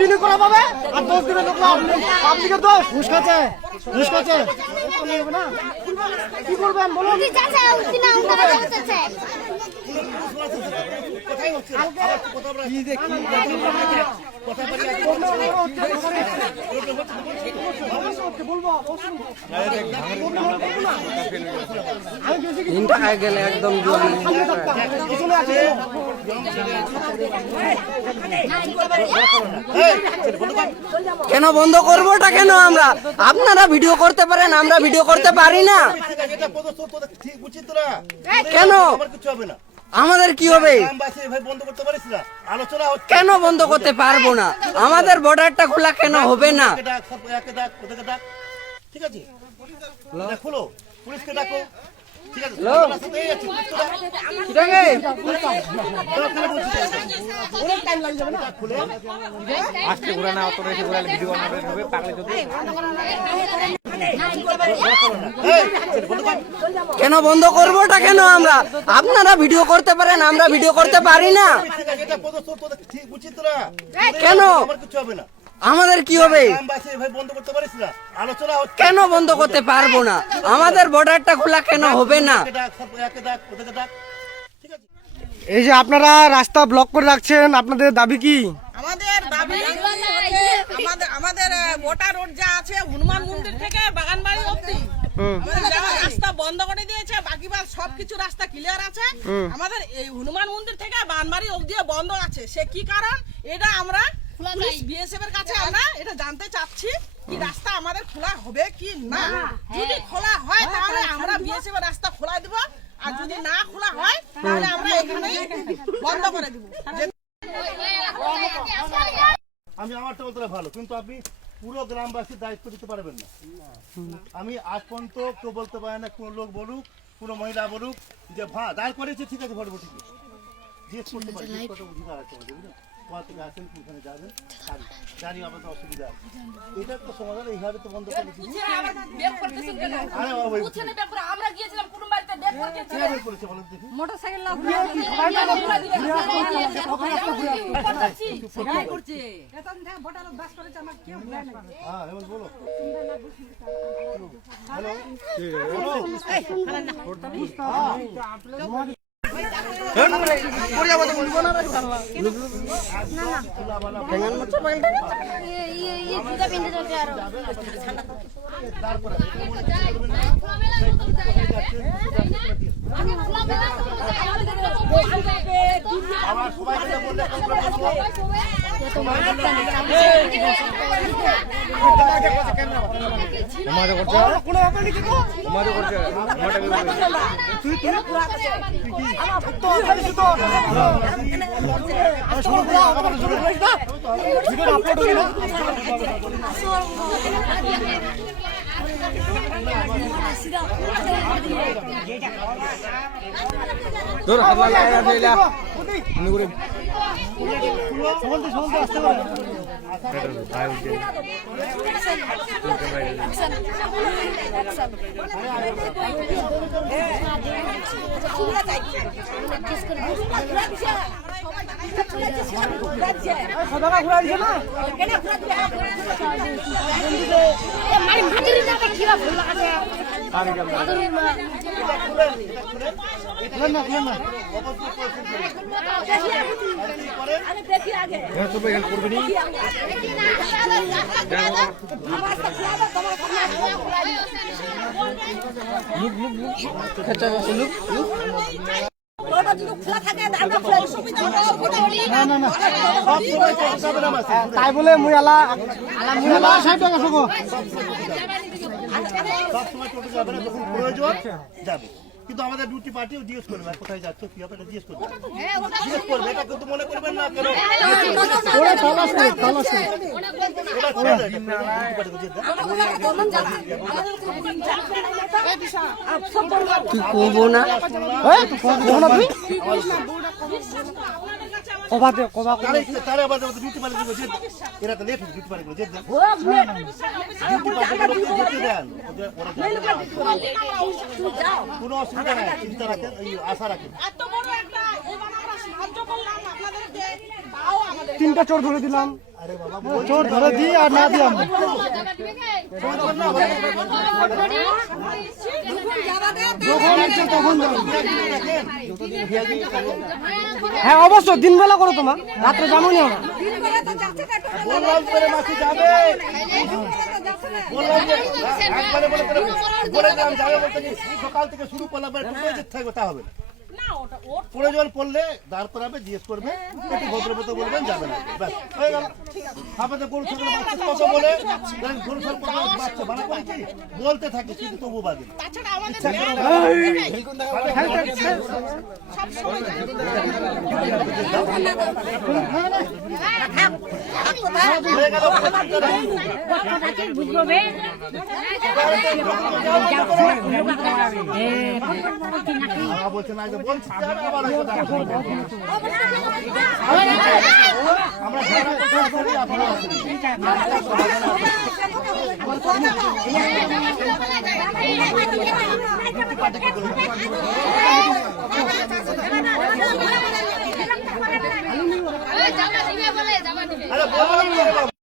Continue করা পাবে আর দোষ দিবে লোক পাবলিকের দোষ ঘুষ খাচ্ছে না কি করবেন বলুন গেলে একদম কেন বন্ধ করবোটা কেন আমরা? আপনারা ভিডিও করতে পারেন, আমরা ভিডিও করতে পারি না কেন? আমাদের কি হবে? কেন বন্ধ করতে পারবো না? আমাদের বর্ডারটা খোলা কেন হবে না? ঠিক আছে, খোলো, পুলিশকে ডাকো। ঠিক আছে, আজকে ঘুরে না অত বেশি ঘুরালে ভিডিও বানাবে হবে পাগলে যদি কেন বন্ধ করবোটা কেন আমরা? আপনারা ভিডিও করতে পারেন, আমরা ভিডিও করতে পারি না কেন? আমাদের কি হবে? কেন বন্ধ করতে পারবো না? আমাদের বর্ডারটা খোলা কেন হবে না? এই যে আপনারা রাস্তা ব্লক করে রাখছেন, আপনাদের দাবি কি? আমাদের দাবি আমাদের মোটা রোড যা আছে হনুমান মন্দির থেকে বাগানবাড়ি অবধি রাস্তা বন্ধ করে দিয়েছে, বাকিবার সবকিছু রাস্তা ক্লিয়ার আছে। আমাদের এই হনুমান মন্দির থেকে বাগানবাড়ি অবধি বন্ধ আছে। সে কি কারণ এটা আমরা পুলিশ বিএসএফ এর কাছে আমরা এটা জানতে চাচ্ছি কি রাস্তা আমাদের খোলা হবে কি না। যদি খোলা হয় তাহলে আমরা বিএসএফ এর রাস্তা খোলা দেব, আর যদি না খোলা হয় তাহলে আমরা এখানে বন্ধ করে দেব। আমি আমারটা বলতে ভালো, কিন্তু আপনি পুরো গ্রামবাসীর দায়িত্ব দিতে পারবেন না। আমি আজ পর্যন্ত কেউ বলতে পারে না, কোনো লোক বলুক, কোনো মহিলা বলুক যে দাঁড় করেছে ঠিক আছে ভরবো, ঠিক আছে জিজ্ঞেস করতে পারি, অধিকার আছে আমাদের, বুঝলেন? কোথা থেকে আসেন, কোনখানে যাবেন, জানি আমাদের অসুবিধা আছে। এটার তো সমাধান এইভাবে তো বন্ধ করে দিচ্ছি। তাই বলে মুই আলা সাহেব প্রয়োজন যাবে, কিন্তু আমাদের ডিউটি পার্টি জিজ্ঞেস করবে কোথায় যাচ্ছ, কি হবে জিজ্ঞেস করবে, জিজ্ঞেস করবে। এটা কিন্তু মনে করবেন না কেন করবো না। কোনো অসুবিধা নাই, চিন্তা রাখেন, আশা রাখেন। 3টা চোর ধরে দিলাম, চোর ধরে দিই আর না দিই আমরা। যখন ইচ্ছে তখন যাও। হ্যাঁ অবশ্যই দিনবেলা করো তোমার, রাত্রে যেমনই আমরা। বললাম করে মাসি যাবে, বললাম যে একবারে বলেছিলাম যাবে বলতে কি সকাল থেকে শুরু করলাম, একটু বেজে থাকবে, তা হবে না। না ওটা ওর প্রয়োজন পড়লে দাঁড় করাবে, জিজ্ঞেস করবে, একটু ভদ্রমতো বলবেন, যাবে না, ব্যাস হয়ে গেল। আপনাদের গরু ছাগল বাচ্চা কত বলে গরু ছাগল বাচ্চা বানা করে কি বলতে থাকে, কিন্তু তবু বাজে না। তাছাড়া আমাদের সব সময় হয়ে গেল। বাবা বলছে না, বলছি আবার আমরা ঝগড়া করতে পারি, আপনারা আসেন।